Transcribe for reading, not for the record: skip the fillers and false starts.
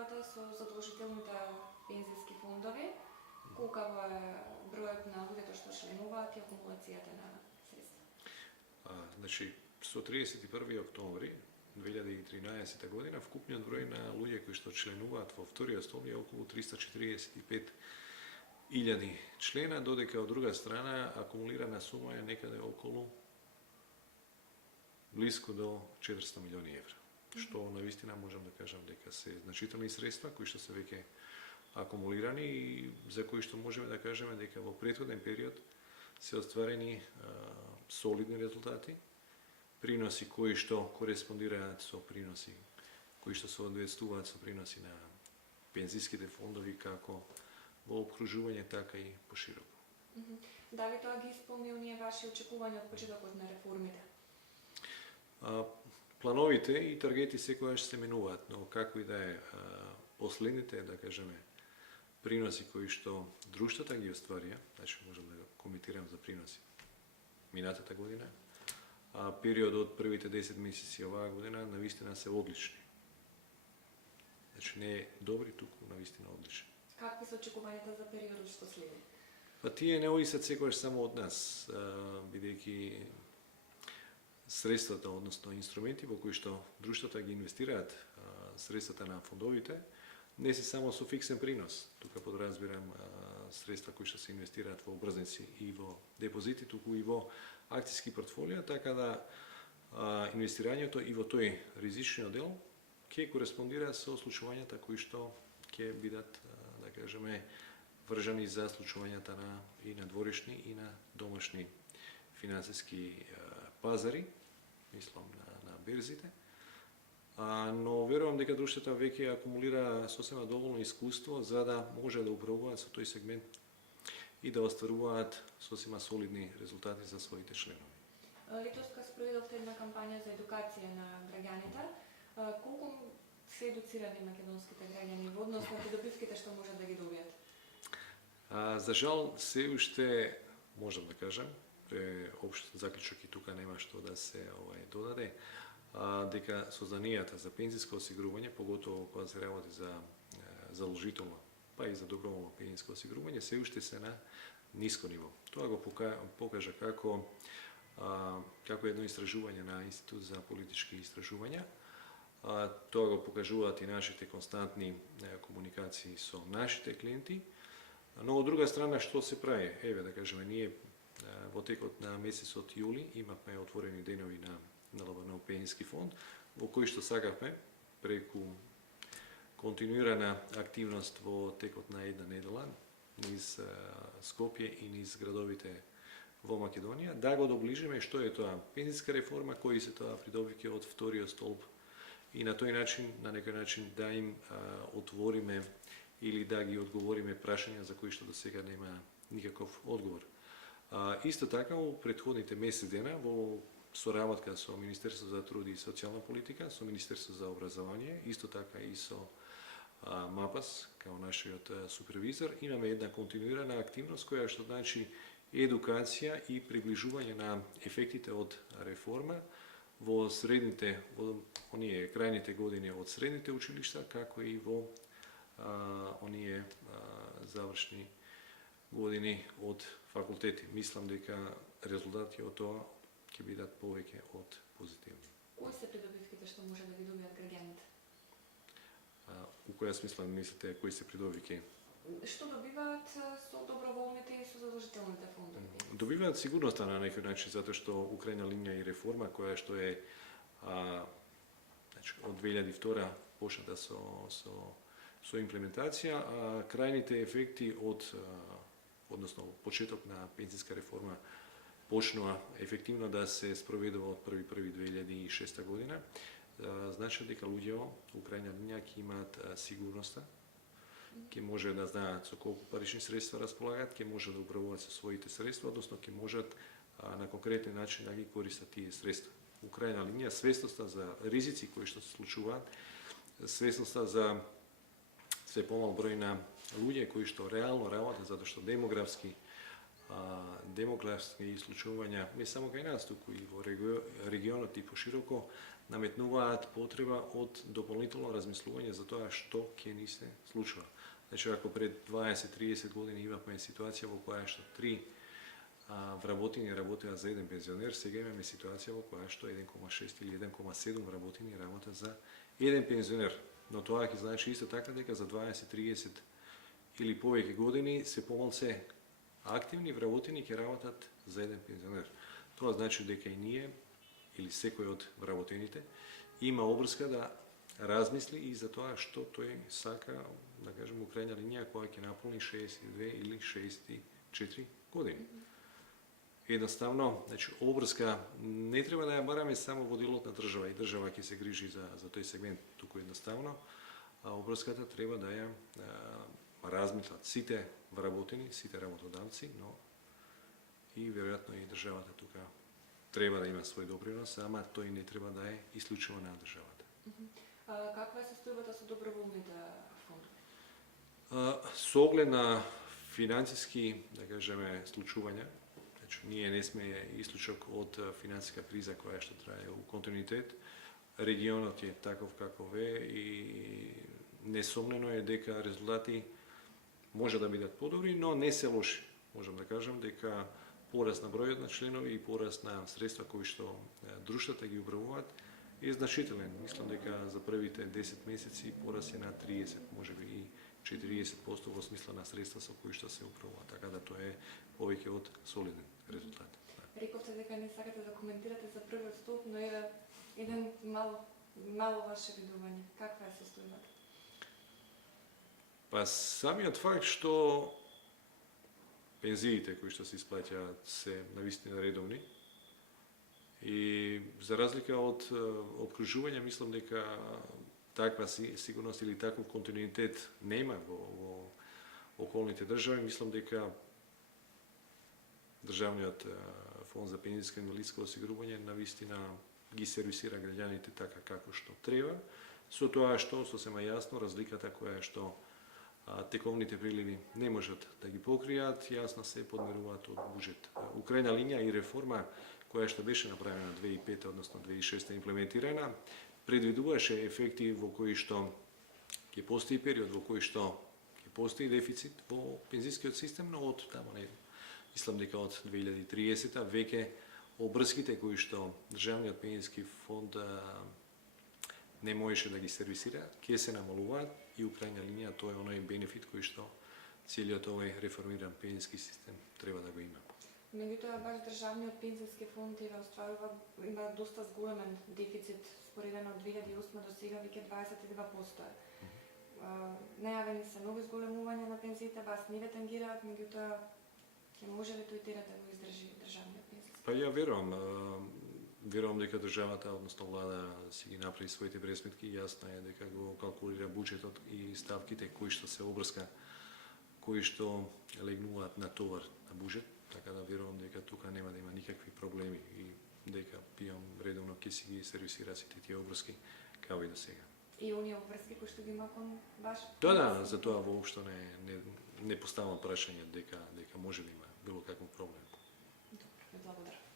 управата со задолжителните пензиски фондови? Колкаво е бројот на луѓето што членуваат и акумулацијата на средства? Значи, со 31. октомври 2013 година вкупниот број на луѓе кои што членуваат во вториот столб е околу 345.000 члена, додека од друга страна акумулирана сума е некаде околу близко до 400 милиони евра. Што навистина можам да кажам дека се значителни средства кои што се веќе акумулирани и за кои што можеме да кажеме дека во претходен период се остварени солидни резултати, приноси кои што кореспондираат со приноси кои што се соодветствуваат со приноси на пензиските фондови како во окружување, така и пошироко. Дали тоа ги исполни оние ваши очекувања од почетокот на реформите? Плановите и таргети секогаш се менуваат, но како и да е, последните, да кажеме, приноси кои што друштвата ги остварија, значи можам да коментирам за приноси минатата година, период од првите 10 месеци оваа година навистина се одлични. Значи не е добри, туку навистина одлични. Какви се очекувањата за периодот што следи? Тие не овисат секогаш само од нас, бидејќи средствата, односно инструменти во кои што друштвата ги инвестираат средствата на фондовите, не се само со фиксен принос. Тука подразбирам средства кои што се инвестираат во обрзници и во депозити, туку и во акциски портфолија, така да инвестирањето и во тој ризичниот дел ќе кореспондира со случувањата кои што ќе бидат, да кажеме, вржани за случувањата и на дворишни и на домашни финансиски пазари, мислам на берзите. Но верувам дека друштвата веќе акумулира сосема доволно искуство за да може да управуваат со тој сегмент и да остваруваат сосема солидни резултати за своите членови. Летоска спроведовте една кампања за едукација на граѓаните. Колку се едуцирани македонските граѓани во однос на придобивките што можат да ги добијат? За жал, се уште можам да кажам, општ заклучок и тука нема што да се додаде, дека созданијата за пензиско осигурување, поготово кога се работи за заложително, па и за доброволно пензиско осигурување, се уште се на ниско ниво. Тоа го покажа како едно истражување на Институт за политички истражувања. Тоа го покажуваат и нашите константни комуникации со нашите клиенти, но од друга страна што се прави? Еве да кажеме, ние во текот на месецот јули имавме отворени денови на ЛБН пензиски фонд, во кој што сакавме преку континуирана активност во текот на една недела низ Скопје и низ градовите во Македонија, да го доближиме што е тоа пензиска реформа, кои се тоа придобивки од вториот столб и на тој начин, на некој начин да им отвориме или да ги одговориме прашања за кои што до сега нема никаков одговор. Исто така, во претходните месец дена, во соработка со Министерство за труд и социјална политика, со Министерство за образование, исто така и со МАПАС, као нашиот супервизор, имаме една континуирана активност која што значи едукација и приближување на ефектите од реформа во средните, во оние крајните години од средните училишта, како и во оние завршни години од факултети. Мислам дека резултати од тоа ќе бидат повеќе од позитивни. Кои се придобивките што може да ги добијат граѓаните? У која смисла мислите кои се придобивки? Што добиваат со доброволните и со задолжителните фондови? Добиваат сигурноста на некој начин, затоа што у крајна линија и реформа која што е значи, од 2002 почната со имплементација, а крајните ефекти односно почеток на пензиска реформа почнува ефективно да се спроведува од 1.1.2006 година, значи дека луѓето у крајна линија ќе имаат сигурноста, ќе може да знаат со колку парични средства располагаат, ќе може да управуваат со своите средства, односно ќе можат на конкретен начин да ги користат тие средства. У крајна линија свесноста за ризици кои што се случуваат, свесноста за све помал број на луѓе кои што реално работат, затоа што демографски демографски случувања, не само кај нас, туку и во регионот и пошироко, наметнуваат потреба од дополнително размислување за тоа што ќе ни се случува. Значи, ако пред 20-30 години имавме ситуација во која што 3 вработени работеа за еден пензионер, сега имаме ситуација во која што 1,6 или 1,7 вработени работат за еден пензионер. Но тоа ќе значи исто така дека за 20-30 или повеќе години се помалце активни вработени ќе работат за еден пензионер. Тоа значи дека и ние или секој од вработените има обврска да размисли и за тоа што тој сака, да кажем, у крајна линија која ќе наполни 62 или 64 години. Едноставно, значи, обврска не треба да ја бараме само во делот на држава и држава ќе се грижи за тој сегмент, туку едноставно обврската треба да ја размислат сите вработени, сите работодавци, но и веројатно и државата тука треба да има свој допринос, ама тој не треба да е исклучиво на државата. Каква е состојбата со доброволните фондови? Со оглед на финансиски, да кажеме, случувања, значи ние не сме исклучок од финансиска криза која што трае у континуитет. Регионот е таков каков е и несомнено е дека резултати може да бидат подобри, но не се лоши. Можам да кажам дека пораст на бројот на членови и пораст на средства кои што друштвата ги управуваат е значителен. Мислам дека за првите 10 месеци пораст е на 30, можеби и 40% во смисла на средства со кои што се управуваат. Така да тоа е повеќе од солиден резултат. Рековте дека не сакате да коментирате за првиот столб, но еден мало ваше видување. Каква е состојбата? Па самиот факт што пензиите кои што се исплаќаат се навистина редовни и за разлика од обкружување, мислам дека таква сигурност или таков континуитет нема во околните држави. Мислам дека Државниот фонд за пензијско и инвалидско осигурување навистина ги сервисира граѓаните така како што треба, со тоа што сосема јасно разликата која што тековните приливи не можат да ги покријат, јасно се подмеруваат од буџет. У крајна линија и реформа која што беше направена 2005, односно 2006 имплементирана, предвидуваше ефекти во кои што ќе постои период во кој што ќе постои дефицит во пензискиот систем, но од тамо не мислам дека од 2030 веќе обврските кои што Државниот пензијски фонд не можеше да ги сервисира, ќе се намалуваат и у крајна линија тоа е оној бенефит кој што целиот овој реформиран пензијски систем треба да го има. Меѓутоа, баш Државниот пензијски фонд има доста зголемен дефицит, споредено од 2008 до сега веќе 22%. Најавени се нови зголемувања на пензиите, бас не ве тангираат, меѓутоа ќе може ли тој терет да го издржи Државниот пензијски? Па ја верувам дека државата, односно влада, си ги направи своите пресметки, јасно е дека го калкулира буџетот и ставките кои што се обрска, кои што легнуваат на товар на буџет, така да верувам дека тука нема да има никакви проблеми и дека пијам редовно ќе си ги сервисира сите тие обврски како и до сега. И оние обврски кои што ги има кон баш? Да, за тоа воопшто не поставам прашање дека може да има било каков проблем. Добро, благодарам.